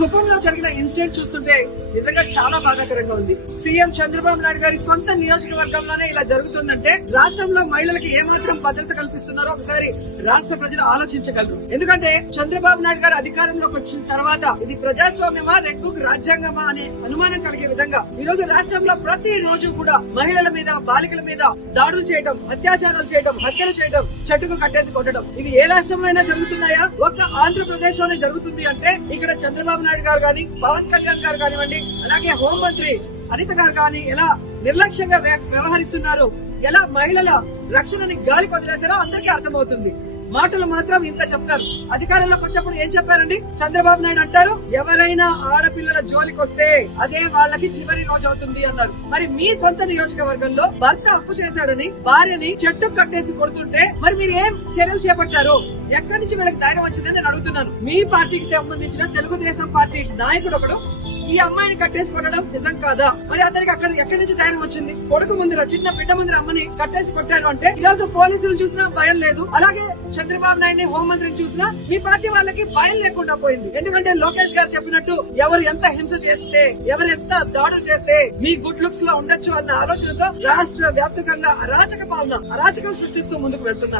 కుప్పంలో జరిగిన ఇన్సిడెంట్ చూస్తుంటే నిజంగా చాలా బాధాకరంగా ఉంది. సీఎం చంద్రబాబు నాయుడు గారి సొంత నియోజకవర్గంలోనే ఇలా జరుగుతుందంటే రాష్ట్రంలో మహిళలకు ఏమాత్రం భద్రత కల్పిస్తున్నారో ఒకసారి రాష్ట్ర ప్రజలు ఆలోచించగలరు. ఎందుకంటే చంద్రబాబు నాయుడు గారు అధికారంలోకి వచ్చిన తర్వాత ఇది ప్రజాస్వామ్యమా రెండుకు రాజ్యాంగమా అనే అనుమానం కలిగే విధంగా ఈ రోజు రాష్ట్రంలో ప్రతి రోజు కూడా మహిళల మీద బాలికల మీద దాడులు చేయడం, అత్యాచారాలు చేయడం, హత్యలు చేయడం, చెట్టుకు కట్టేసి కొట్టడం ఇవి ఏ రాష్ట్రంలో అయినా జరుగుతున్నాయా? ఒక్క ఆంధ్రప్రదేశ్ లోనే జరుగుతుంది అంటే ఇక్కడ చంద్రబాబు నాయుడు గారు కానీ, పవన్ కళ్యాణ్ గారు కానివ్వండి, అలాగే హోంమంత్రి అనిత గారు కానీ ఎలా నిర్లక్ష్యంగా వ్యవహరిస్తున్నారు, ఎలా మహిళల రక్షణని గాలికి వదిలేశారో అందరికీ అర్థమవుతుంది. మాటలు మాత్రం ఇంత చెప్తారు. అధికారంలోకి వచ్చినప్పుడు ఏం చెప్పారండి? చంద్రబాబు నాయుడు అంటారు ఎవరైనా ఆడపిల్లల జోలికి వస్తే అదే వాళ్ళకి చివరి రోజు అవుతుంది అన్నారు. మరి మీ సొంత నియోజకవర్గంలో భర్త అప్పు చేశాడని భార్యని చెట్టు కట్టేసి కొడుతుంటే మరి మీరు ఏం చర్యలు చేపట్టారు? ఎక్కడి నుంచి వీళ్ళకి ధైర్యం వచ్చిందని నేను అడుగుతున్నాను. మీ పార్టీకి సంబంధించిన తెలుగుదేశం పార్టీ నాయకుడు ఒకడు ఈ అమ్మాయిని కట్టేసి కొట్టడం నిజం కాదా? మరి అతనికి ఎక్కడి నుంచి ధైర్యం వచ్చింది? కొడుకు ముందర, చిన్న బిడ్డ ముందర అమ్మని కట్టేసి కొట్టారు అంటే ఈ రోజు పోలీసులు చూసినా భయం లేదు. అలాగే చంద్రబాబు నాయుడిని హోంమంత్రిని చూసినా మీ పార్టీ వాళ్ళకి భయం లేకుండా పోయింది. ఎందుకంటే లోకేష్ గారు చెప్పినట్టు ఎవరు ఎంత హింస చేస్తే, ఎవరు ఎంత దాడులు చేస్తే మీ గుడ్ లుక్స్ లో ఉండొచ్చు అన్న ఆలోచనతో రాష్ట్ర వ్యాప్తంగా అరాచక పాలన, అరాచకం సృష్టిస్తూ ముందుకు వెళ్తున్నారు.